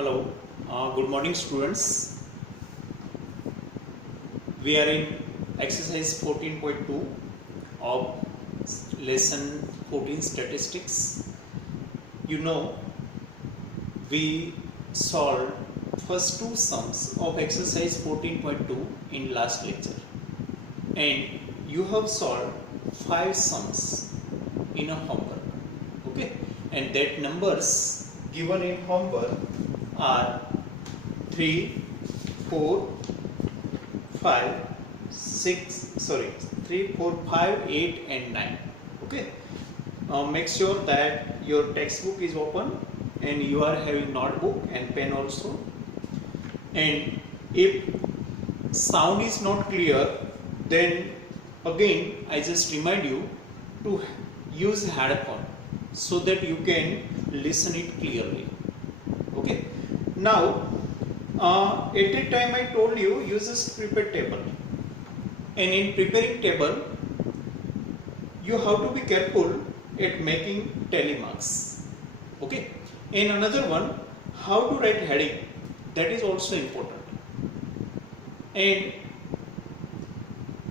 Hello, good morning students. We are in exercise 14.2 of lesson 14 statistics. You know, we solved first two sums of exercise 14.2 in last lecture, and you have solved 5 sums in a homework. Okay, and that numbers given in homework are 3, 4, 5, 3, 4, 5, 8 and 9. Okay. Make sure that your textbook is open and you are having notebook and pen also. And if sound is not clear, then again I just remind you to use headphone so that you can listen it clearly. Okay. Now, at a time I told you just prepare table, and in preparing table you have to be careful at making tally marks. Okay. And another one, how to write heading, that is also important. And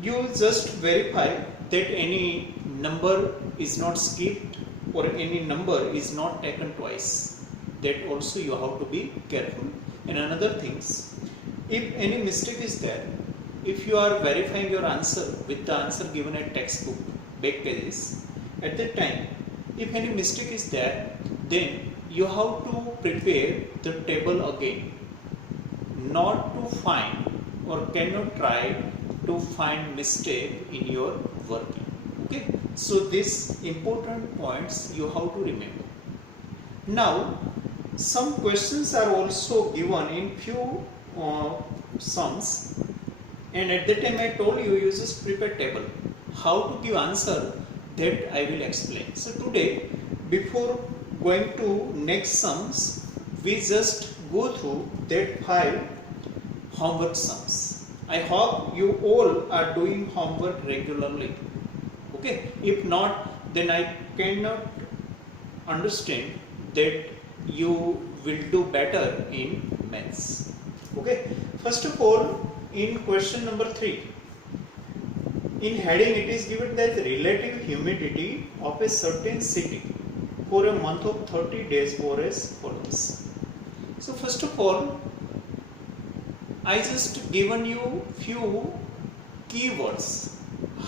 you just verify that any number is not skipped or any number is not taken twice. That also you have to be careful. And another things, if any mistake is there, if you are verifying your answer with the answer given at textbook back pages, at that time if any mistake is there, then you have to prepare the table again, not to find or cannot try to find mistake in your working. Okay, so these important points you have to remember. Now some questions are also given in few sums, and at that time I told you just prepare table. How to give answer, that I will explain. So today, before going to next sums, we just go through that 5 homework sums. I hope you all are doing homework regularly. Okay, if not, then I cannot understand that you will do better in maths. Okay, first of all, in question number 3, in heading it is given that relative humidity of a certain city for a month of 30 days or as follows. So first of all, I just given you few keywords,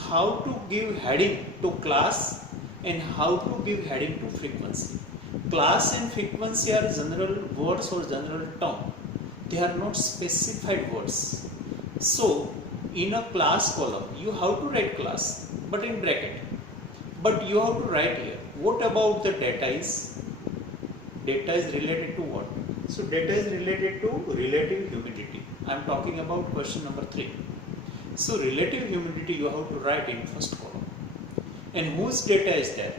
how to give heading to class and how to give heading to frequency. Class and frequency are general words or general term. They are not specified words. So, in a class column, you have to write class, but in bracket. But you have to write here. What about the data is? Data is related to what? So, data is related to relative humidity. I am talking about question number 3. So, relative humidity you have to write in first column. And whose data is there?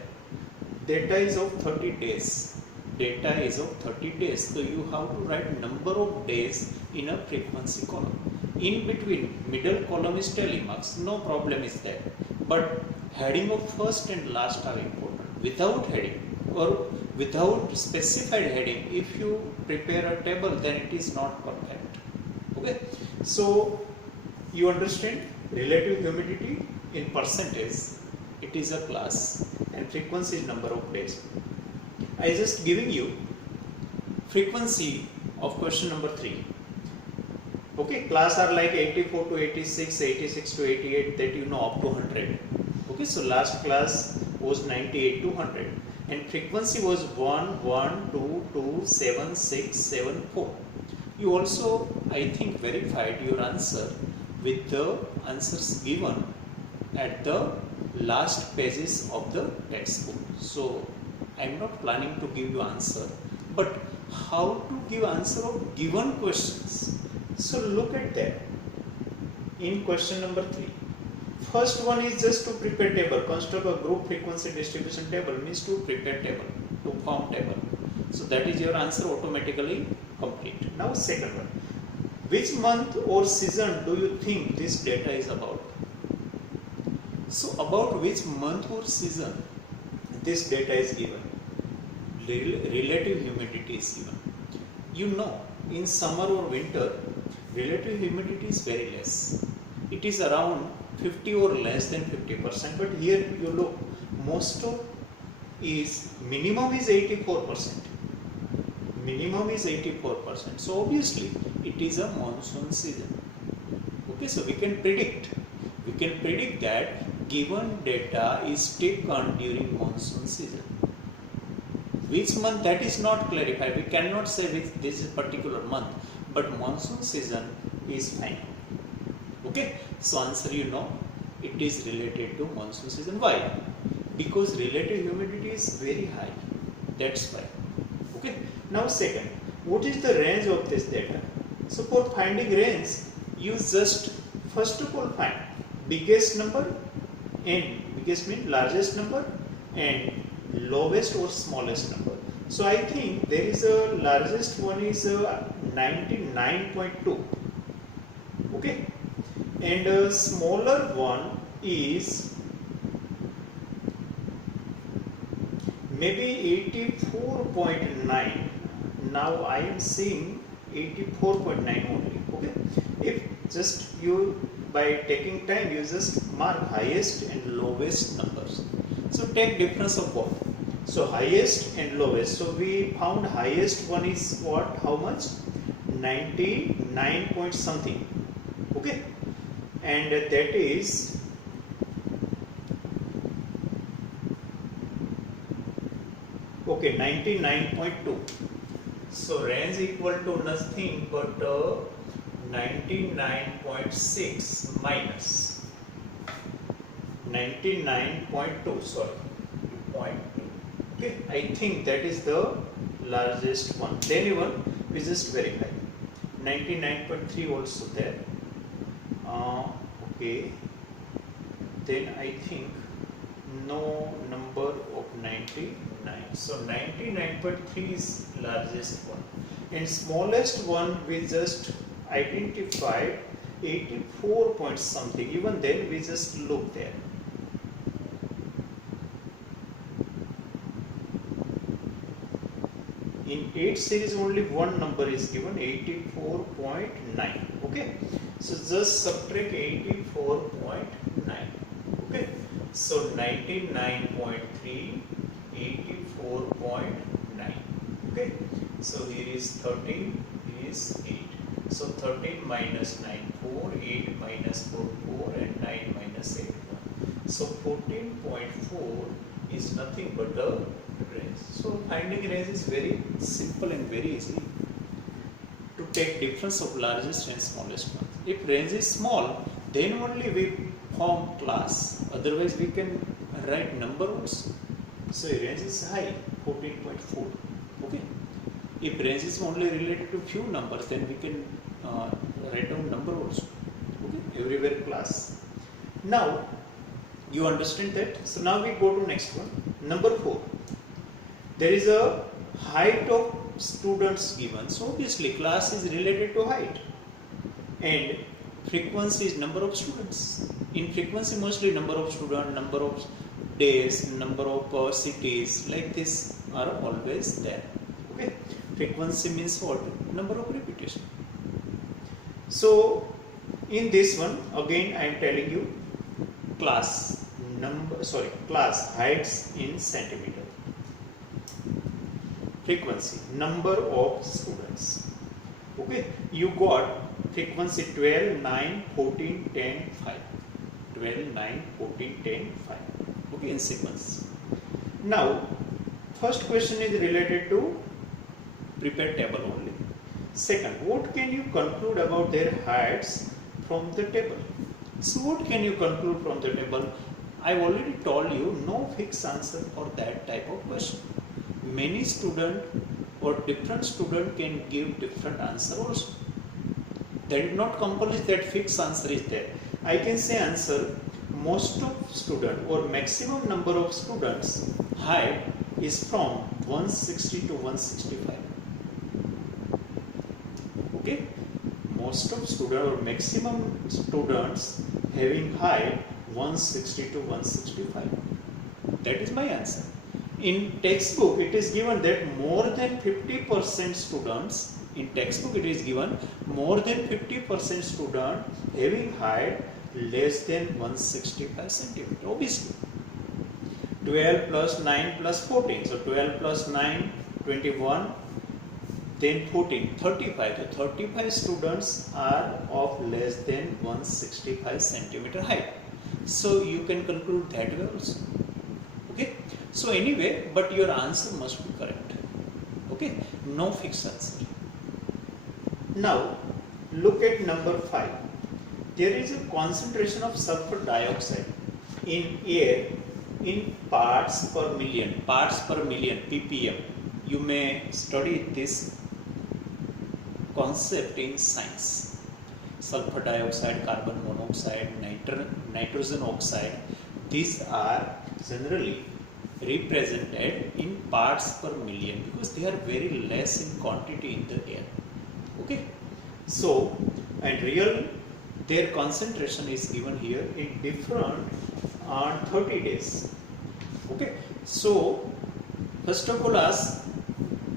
Data is of 30 days. Data is of 30 days. So you have to write number of days in a frequency column. In between, middle column is tally marks. No problem is there. But heading of first and last are important. Without heading or without specified heading, if you prepare a table, then it is not perfect. Okay. So you understand relative humidity in percentage. It is a class and frequency is number of days. I just giving you frequency of question number 3. Okay, class are like 84 to 86, 86 to 88, that you know up to 100. Okay, so last class was 98 to 100 and frequency was 1, 1, 2, 2, 7, 6, 7, 4. You also, I think, verified your answer with the answers given at the last pages of the textbook. So I am not planning to give you answer, but how to give answer of given questions. So look at that in question number 3. First one is just to prepare table. Construct a group frequency distribution table means to prepare table, to form table. So that is your answer automatically complete. Now second one. Which month or season do you think this data is about? So about which month or season this data is given? Relative humidity is given. You know, in summer or winter, relative humidity is very less. It is around 50 or less than 50%, but here you look, most of is minimum is 84%. Minimum is 84%. So obviously it is a monsoon season. Okay, so we can predict that given data is taken during monsoon season. Which month, that is not clarified. We cannot say which this is particular month, but monsoon season is fine. Okay, so answer, you know, it is related to monsoon season. Why? Because relative humidity is very high. That's why. Okay. Now second, what is the range of this data? So for finding range, you just first of all find biggest number and biggest means largest number and lowest or smallest number. So I think there is a largest one is 99.2. Okay, and a smaller one is maybe 84.9. Now I am seeing 84.9 only. Okay, if just you by taking time you just mark highest and lowest numbers. So take difference of both. So highest and lowest. So we found highest one is what? How much? 99 point something. Okay, and that is okay 99.2. So range equal to nothing but 99.6 minus 99.2, sorry, 0.2. Okay, I think that is the largest one. Then even we just verify. 99.3 also there. Okay. Then I think no number of 99. So 99.3 is largest one. And smallest one we just identified 84 point something. Even then we just look there. In 8 series only one number is given, 84.9. Okay, so just subtract 84.9. Okay, so 99.3, 84.9. Okay, so here is 13, here is 8. So 13 minus 9, 4, 8 minus 4, 4, and 9 minus 8, 1. So 14.4 is nothing but a range. So finding range is very simple and very easy. To take difference of largest and smallest one. If range is small, then only we form class. Otherwise we can write number also. So range is high, 14.4. Okay. If range is only related to few numbers, then we can write down number also. Okay. Everywhere class. Now you understand that. So now we go to next one. Number 4. There is a height of students given. So obviously class is related to height. And frequency is number of students. In frequency mostly number of students, number of days, number of cities like this are always there. Okay. Frequency means what? Number of repetition. So in this one again I am telling you class heights in centimeter. Frequency, number of students. Okay, you got frequency 12, 9, 14, 10, 5. 12, 9, 14, 10, 5. Okay, in sequence. Now, first question is related to prepared table only. Second, what can you conclude about their heights from the table? So what can you conclude from the table? I already told you no fixed answer for that type of question. Many student or different student can give different answer also. That is not compulsory that fixed answer is there. I can say answer most of student or maximum number of students height is from 160 to 165. Okay, most of student or maximum students having height 160 to 165. That is my answer. In textbook, it is given that more than 50% students In textbook it is given more than 50% student having height less than 165 centimeter. Obviously 12 plus 9 plus 14. So 12 plus 9, 21, then 14, 35. So 35 students are of less than 165 centimeter height. So you can conclude that way also. Okay. So anyway, but your answer must be correct. Okay. No fixed answer. Now look at number 5. There is a concentration of sulfur dioxide in air in parts per million, ppm. You may study this concept in science. Sulfur dioxide, carbon monoxide, nitrogen oxide, these are generally represented in parts per million because they are very less in quantity in the air. Okay, so and real their concentration is given here in different on 30 days. Okay, so first of all ask,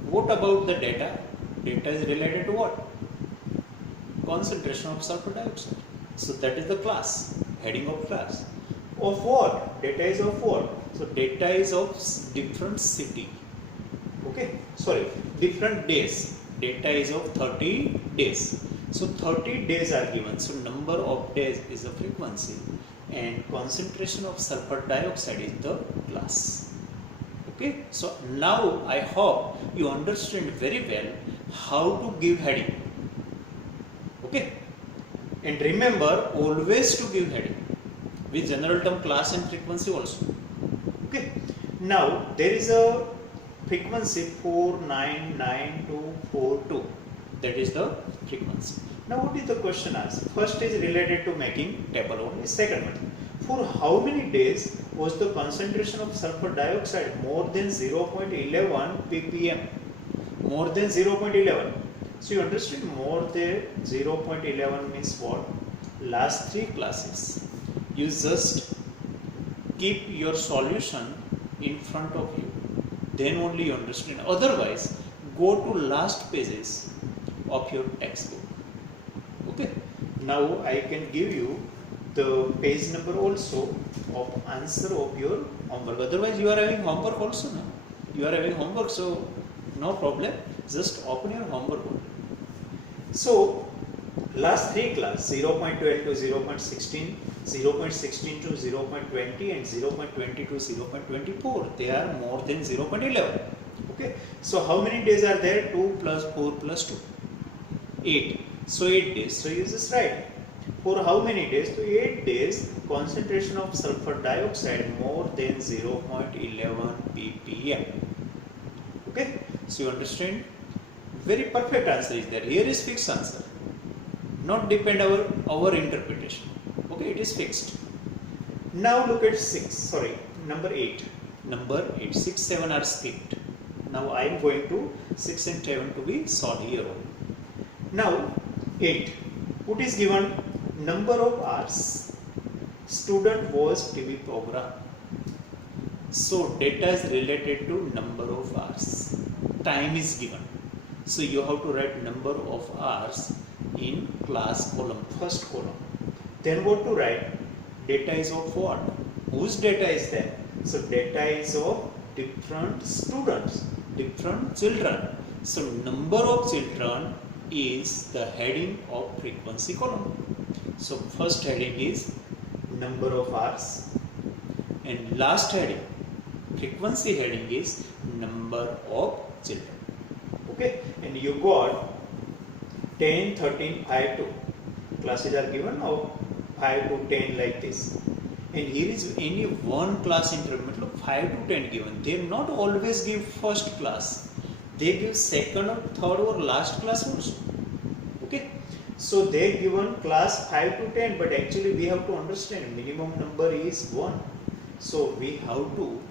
what about the data? Data is related to what? Concentration of sulfur dioxide. So that is the class, heading of class. Of what? Data is of what? So data is of different city. Okay, sorry, different days. Data is of 30 days. So 30 days are given. So number of days is a frequency and concentration of sulfur dioxide is the class. Okay, so now I hope you understand very well how to give heading. Okay, and remember always to give heading with general term, class and frequency also. Okay, now there is a frequency 499,242, that is the frequency. Now what is the question asked? First is related to making table only. Second one, for how many days was the concentration of sulfur dioxide more than 0.11 ppm? More than 0.11. So you understand more than 0.11 means what? Last 3 classes. You just keep your solution in front of you. Then only you understand. Otherwise, go to last pages of your textbook. Okay. Now I can give you the page number also of answer of your homework. Otherwise, you are having homework also, no? You are having homework, so no problem. Just open your homework only. So, last 3 class 0.12 to 0.16, 0.16 to 0.20 and 0.20 to 0.24. They are more than 0.11. Okay. So, how many days are there? 2 plus 4 plus 2. 8. So, 8 days. So, you just write. For how many days? So 8 days, concentration of sulfur dioxide more than 0.11 ppm. Okay, so you understand? Very perfect answer is there. Here is fixed answer. Not depend our interpretation. Okay, it is fixed. Now look at number 8. Number 8, 6, 7 are skipped. Now I am going to 6 and 7 to be solved here only. Now 8. What is given? Number of hours student was to be programmed. So data is related to number of hours. Time is given. So you have to write number of hours in class column, first column. Then what to write? Data is of what? Whose data is there? So data is of different students, different children. So number of children is the heading of frequency column. So first heading is number of hours and last heading, frequency heading is number of children. Okay, and you got 10, 13, 5 to classes are given of 5 to 10 like this. And here is any one class interval, 5 to 10 given. They not always give first class. They give second or third or last class also. Okay. So they given class 5 to 10, but actually we have to understand minimum number is 1. So we have to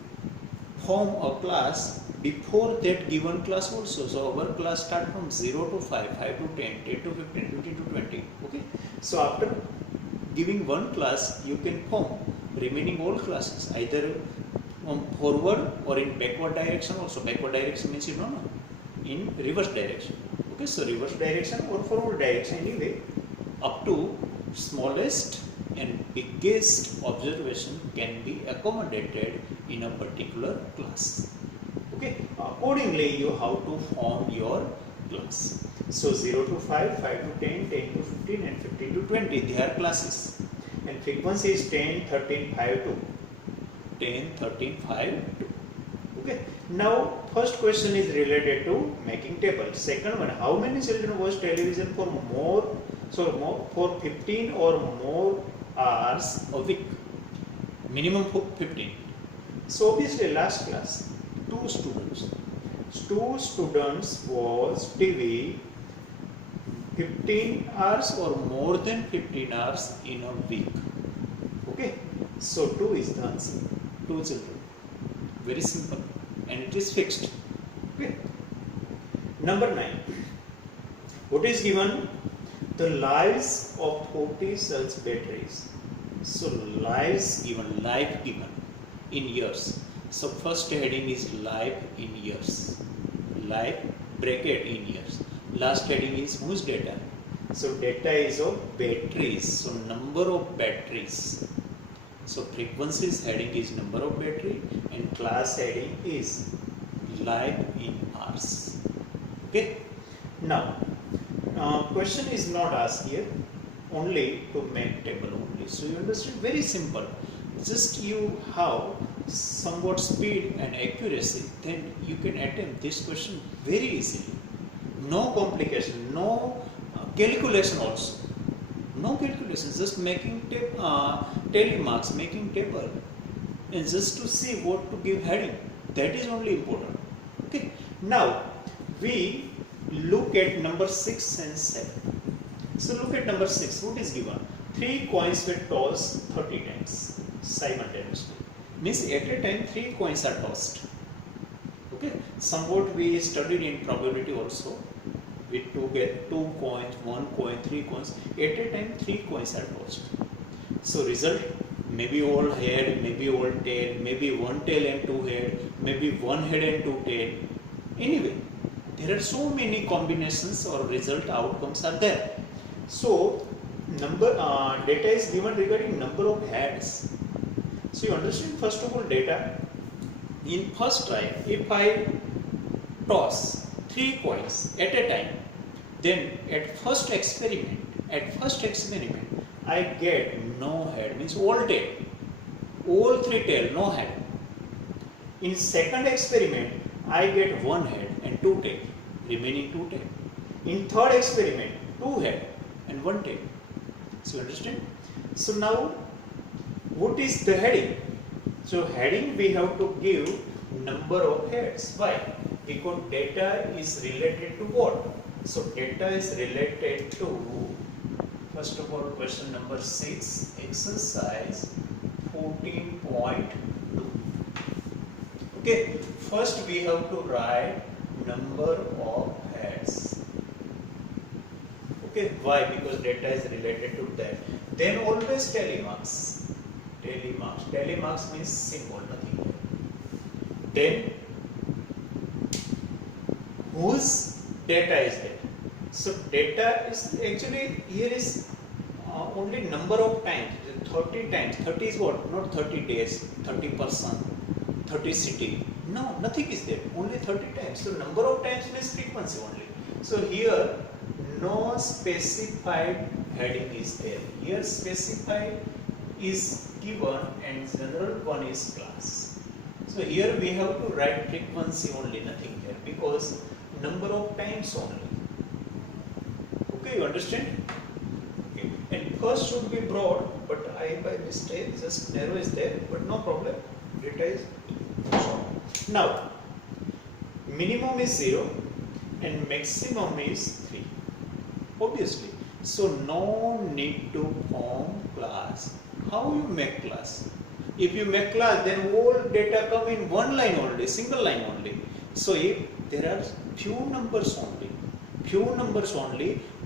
form a class before that given class also. So our class start from 0 to 5, 5 to 10, 10 to 15, 15 to 20. Okay. So after giving one class, you can form remaining all classes either forward or in backward direction also. Backward direction means in reverse direction. Okay, so reverse direction or forward direction, anyway, up to smallest and biggest observation can be accommodated in a particular class. Okay, accordingly you have to form your class. So 0 to 5, 5 to 10, 10 to 15 and 15 to 20, they are classes. And frequency is 10, 13, 5 to 10, 13, 5 to. Okay. Now first question is related to making table. Second one, how many children watch television for for 15 or more hours a week? Minimum 15. So obviously last class, two students watch TV 15 hours or more than 15 hours in a week. Okay, so 2 is the answer. 2 children. Very simple, and it is fixed. Okay. Number 9. What is given? The lives of 40 such batteries. So lives given, life given in years. So first heading is life in years. Life bracket in years. Last heading is whose data? So data is of batteries. So number of batteries. So frequencies heading is number of battery and class heading is life in hours. Okay. Now question is not asked here, only to make table only. So you understand, very simple. Just you have somewhat speed and accuracy, then you can attempt this question very easily. No complication, no calculation also. No calculation, just making tally marks, making table, and just to see what to give heading. That is only important. Okay. Now we look at number 6 and 7. So look at number 6. What is given? 3 coins were tossed 30 times simultaneously. Means at a time 3 coins are tossed. Okay. Somewhat we studied in probability also. We get 2 coins, 1 coin, 3 coins. At a time 3 coins are tossed. So result, maybe all head, maybe all tail, maybe 1 tail and 2 head, maybe 1 head and 2 tail. Anyway, there are so many combinations or result outcomes are there. So data is given regarding number of heads. So you understand, first of all, data in first try, if I toss 3 coins at a time, then at first experiment I get no head, means all tail, all 3 tail, no head. In second experiment I get 1 head and 2 tail, remaining 2 tail. In third experiment 2 head and 1 tail. So understand? So now what is the heading? So heading we have to give number of heads. Why? Because data is related to what? So data is related to, first of all, question number 6, exercise 14.2. Okay, first we have to write number of heads. Okay, why? Because data is related to that. Then always tally marks. Tally marks means symbol, nothing. Then whose data is that? So data is actually, here is only number of times, 30 times. 30 is what? Not 30 days, 30 person, 30 city. No, nothing is there. Only 30 times. So number of times means frequency only. So here no specified heading is there. Here specified is given and general one is class. So here we have to write frequency only, nothing here, because number of times only. Okay, you understand? Okay. And first should be broad, but I by mistake just narrow is there, but no problem. Data is short. Now, minimum is 0 and maximum is 3. Obviously. So no need to form class. How you make class? If you make class, then all data come in one line only, single line only. So if there are few numbers only,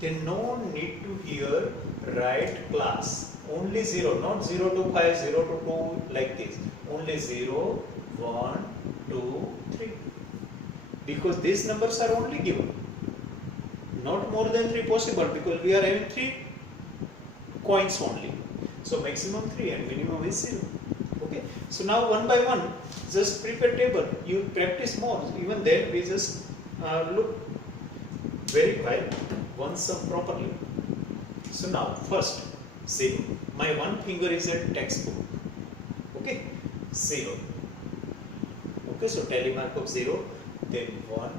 then no need to here write class. Only 0, not 0 to 5, 0 to 2 like this. Only 0, 1, 2, 3. Because these numbers are only given. Not more than 3 possible because we are having 3 coins only. So maximum 3 and minimum is 0. Okay. So now one by one, just prepare table. You practice more. Even then we just look, verify one sum properly. So now first 0. My one finger is a textbook. Okay. 0. Okay. So tally mark of 0. Then 1.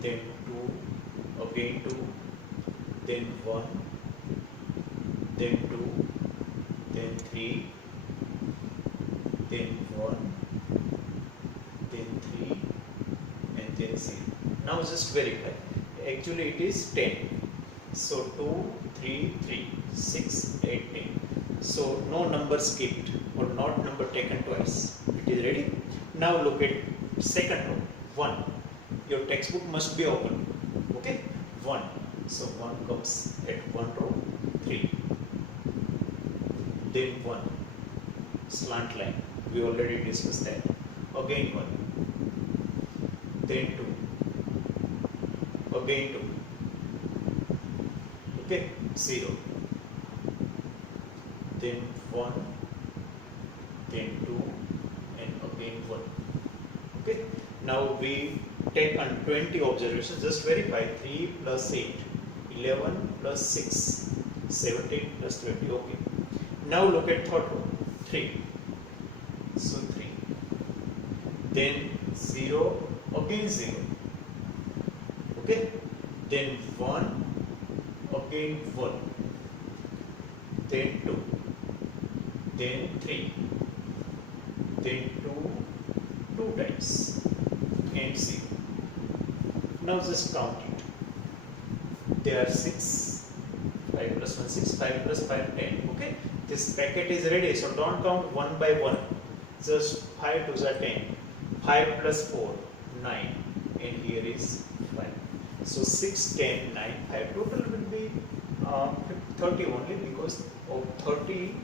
Then 2. Again 2. Then 1. Then 2. Then 3. Then 1. Then 3. And then 0. Now just verify. Actually it is 10. So 2, 3, 3, 6, 8, 10. So no number skipped or not number taken twice. It is ready. Now look at second row. 1. Your textbook must be open. Okay. 1. So 1 comes at one row. 3. Then 1. Slant line. We already discussed that. Again 1. Then 2. Again 2. Okay, 0. Then 1, then 2, and again 1. Okay, now we take on 20 observations. Just verify 3 plus 8, 11 plus 6, 17 plus 20. Okay, now look at third row. 3. So 3. Then 0, again 0. Okay, then 1. Again 1, then 2, then 3, then 2 times, and 0. Now just count it. There are 6, 5 plus 1, 6, 5 plus 5, 10. Okay, this packet is ready, so don't count one by one. Just 5 to the 10, 5 plus 4, 9, and here is 5. So 6, 10, 9, 5. Total will be 30 only because of 30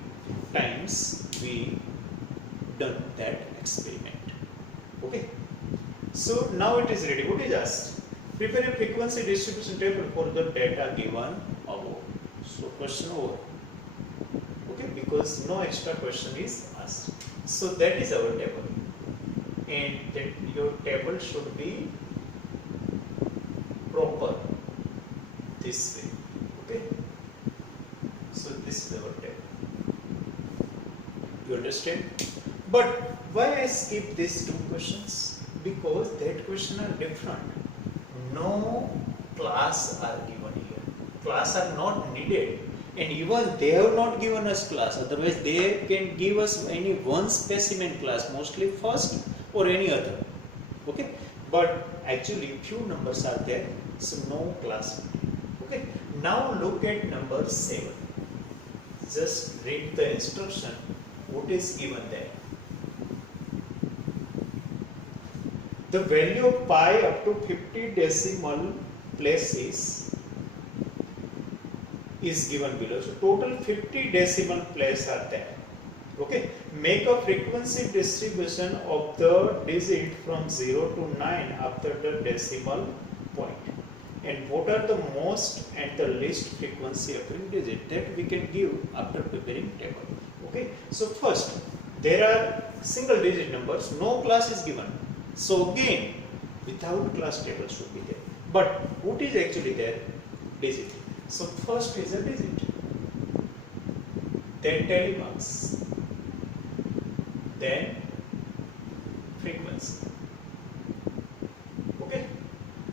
times we done that experiment. Okay. So now it is ready. What is asked? Prepare a frequency distribution table for the data given above. So question over. Okay, because no extra question is asked. So that is our table. And that your table should be proper this way. Okay, so this is our table. You understand? But why I skip these 2 questions? Because that question are different. No class are given here. Class are not needed, and even they have not given us class. Otherwise, they can give us any one specimen class, mostly first or any other. Okay, but actually few numbers are there. So no class. Okay. Now look at number 7. Just read the instruction. What is given there? The value of pi up to 50 decimal places is given below. So total 50 decimal places are there. Okay. Make a frequency distribution of the digit from 0 to 9 after the decimal point. And what are the most and the least frequency occurring digit that we can give after preparing table. Okay. So first, there are single digit numbers, no class is given. So again, without class table should be there. But what is actually there? Digit. So first is a digit. Then tally marks. Then frequency. Okay.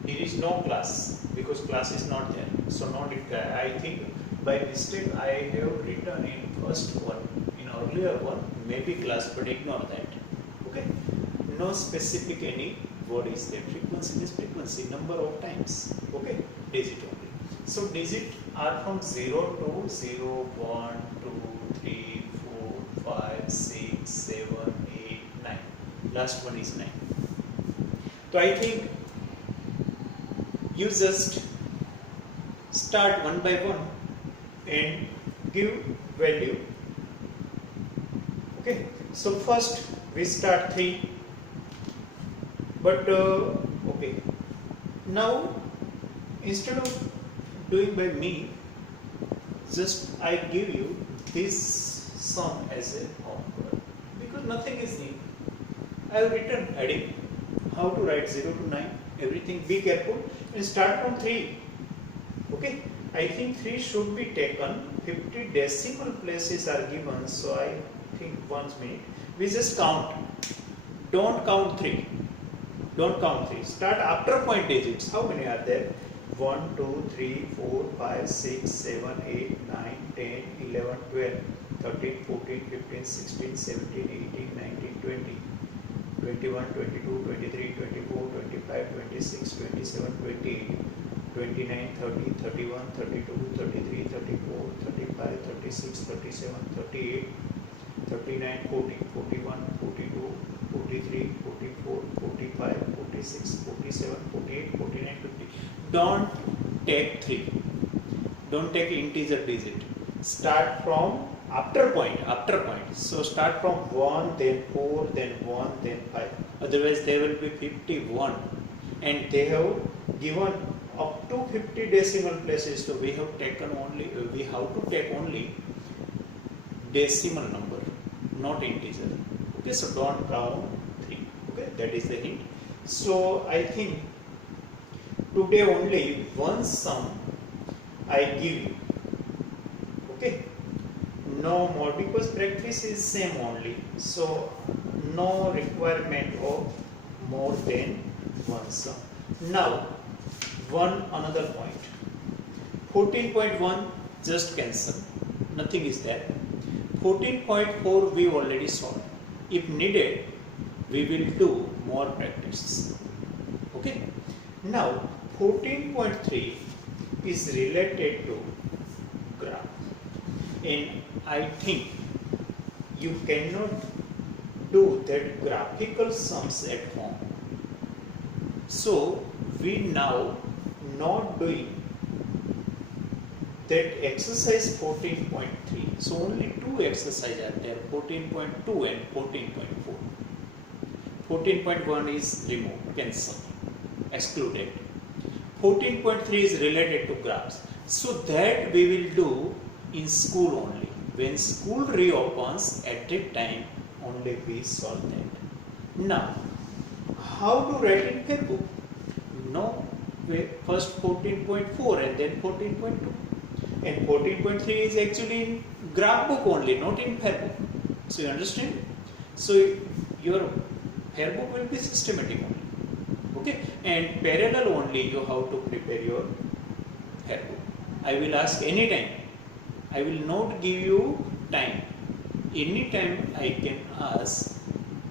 There is no class because class is not there. So not it. I think by mistake I have written in first one, in earlier one, maybe class, but ignore that. Okay. No specific any word is there. Frequency is frequency, number of times. Okay. Digit only. So digit are from 0 to 0, 1, 2, 3, 4, 5, 6, 7, 8, 9. Last one is 9. So I think you just start one by one and give value. Okay. So first we start 3. But okay. Now instead of doing by me, just I give you this sum as a homework because nothing is new. I have written heading how to write 0 to 9, everything. Be careful and start from 3. Okay, I think 3 should be taken. 50 decimal places are given, so I think 1 minute. We just count. Don't count 3. Don't count 3. Start after point digits. How many are there? 1, 2, 3, 4, 5, 6, 7, 8, 9, 10, 11, 12, 13, 14, 15, 16, 17, 18, 19, 20, 21, 22, 23, 24, 25, 26, 27, 28, 29, 30, 31, 32, 33, 34, 35, 36, 37, 38, 39, 40, 41, 42, 43, 44, 45, 46, 47, 48, 49, 50. Don't take 3. Don't take integer digit. Start from after point. So start from 1, then 4, then 1, then 5. Otherwise there will be 51. And they have given up to 50 decimal places. So we have taken only, we have to take only decimal number, not integer. Okay, so don't count 3. Okay, that is the hint. So I think today only one sum I give you. Okay, no more because practice is same only. So no requirement of more than one sum. Now another point. 14.1 just cancel. Nothing is there. 14.4 we already solved. If needed, we will do more practice. Okay. Now 14.3 is related to graph, and I think you cannot do that graphical sums at home. So we now not doing that exercise 14.3. So only 2 exercises are there, 14.2 and 14.4. 14.1 is removed, cancel, excluded. 14.3 is related to graphs. So that we will do in school only. When school reopens, at that time only we solve that. Now, how to write in Fairbook? No, first 14.4 and then 14.2. And 14.3 is actually in graph book only, not in Fairbook. So you understand? So your Fairbook will be systematic only. Okay, and parallel only you have to prepare your Fairbook. I will ask anytime. I will not give you time. Anytime I can ask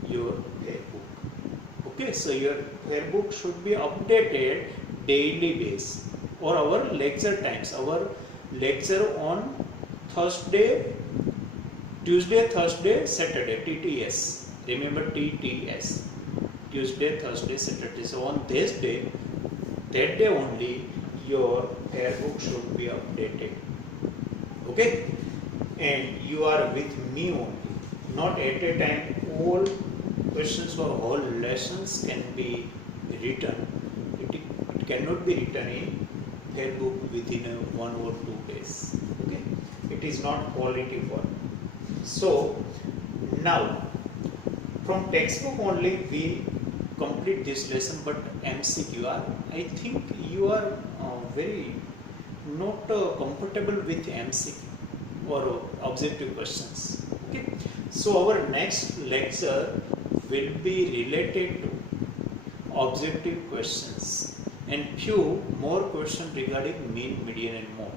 your Fairbook. Okay, so your Fairbook should be updated daily basis or our lecture times. Our lecture on Thursday, Tuesday, Thursday, Saturday, TTS. Remember TTS. Tuesday, Thursday, Saturday. So on this day, that day only, your Fairbook should be updated. Okay? And you are with me only. Not at a time all questions or all lessons can be written. It cannot be written in Fairbook within 1 or 2 days. Okay? It is not quality work. So now from textbook only we complete this lesson, but MCQ I think you are very not comfortable with MCQ or objective questions. Okay, so our next lecture will be related to objective questions and few more questions regarding mean, median and mode.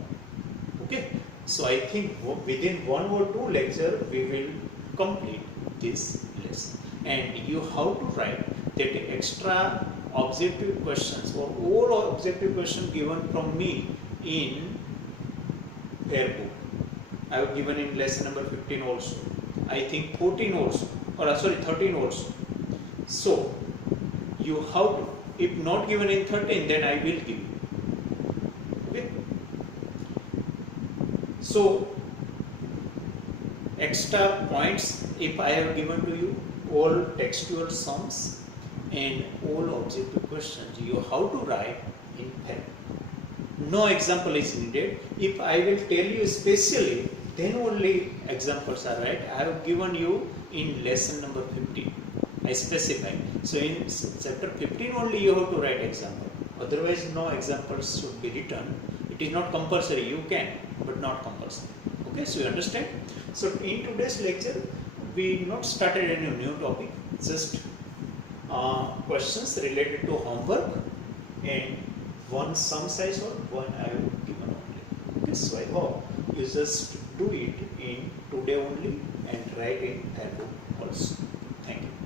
Okay, so I think within 1 or 2 lecture we will complete this lesson, and you have to write that extra objective questions or all objective questions given from me in Fairbook. I have given in lesson number 15 also. I think 14 also, or sorry 13 also. So you have to, if not given in 13, then I will give you. Okay. So extra points if I have given to you all textual sums and all objective questions you have to write in Fairbook. no example is needed. If I will tell you specially, then only examples are right. I have given you in lesson number 15. I specify. So in chapter 15 only you have to write example. Otherwise no examples should be written. It is not compulsory. You can, but not compulsory. Okay, so you understand? So in today's lecture, we not started any new topic. Just questions related to homework and one sum size or one I have given only. Okay, so I hope you just do it in today only and write in Airbook also. Thank you.